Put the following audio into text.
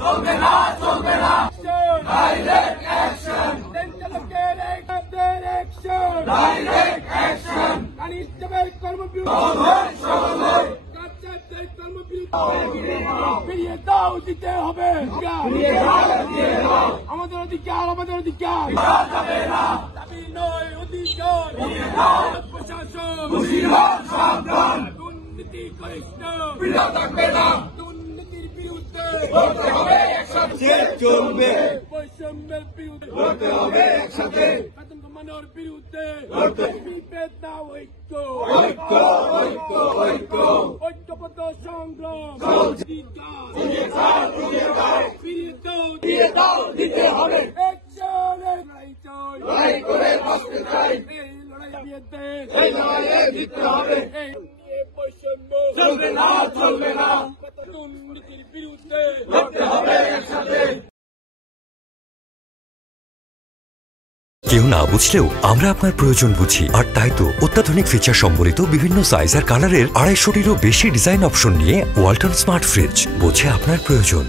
চলবে না চলবে না ডাইরেক্ট অ্যাকশন ডাইরেক্ট অ্যাকশন কানিস্টেবল কর্মবিরতি ফিরিয়ে দাও দিতে হবে আমাদের অধিকার যাবে না দাবি নয় অধিকার প্রশাসন সাবধান দুর্নীতি করিষ্ঠ বিরত থাকবে না দুর্নীতির বিরুদ্ধে লড়তে হবে একসাথে চলবে বৈষম্যের বিরুদ্ধে লড়তে হবে একসাথে বেতন কমানোর বিরুদ্ধে লড়তে বিভেদ না ঐক্য ঐক্য ঐক্য ঐক্য ঐক্যবদ্ধ সংগ্রাম ফিরিয়ে দাও দিতে হবে লড়াই করে বাঁচতে চাই এই লড়াইয়ে জিততে হবে চলবে না দুর্নীতির বিরুদ্ধে লড়তে হবে একসাথে কেউ না বুঝলেও আমরা আপনার প্রয়োজন বুঝি, আর তাই তো অত্যাধুনিক ফিচার সম্বলিত বিভিন্ন সাইজ আর কালারের 250টিরও বেশি ডিজাইন অপশন নিয়ে ওয়ালটন স্মার্ট ফ্রিজ বোঝে আপনার প্রয়োজন।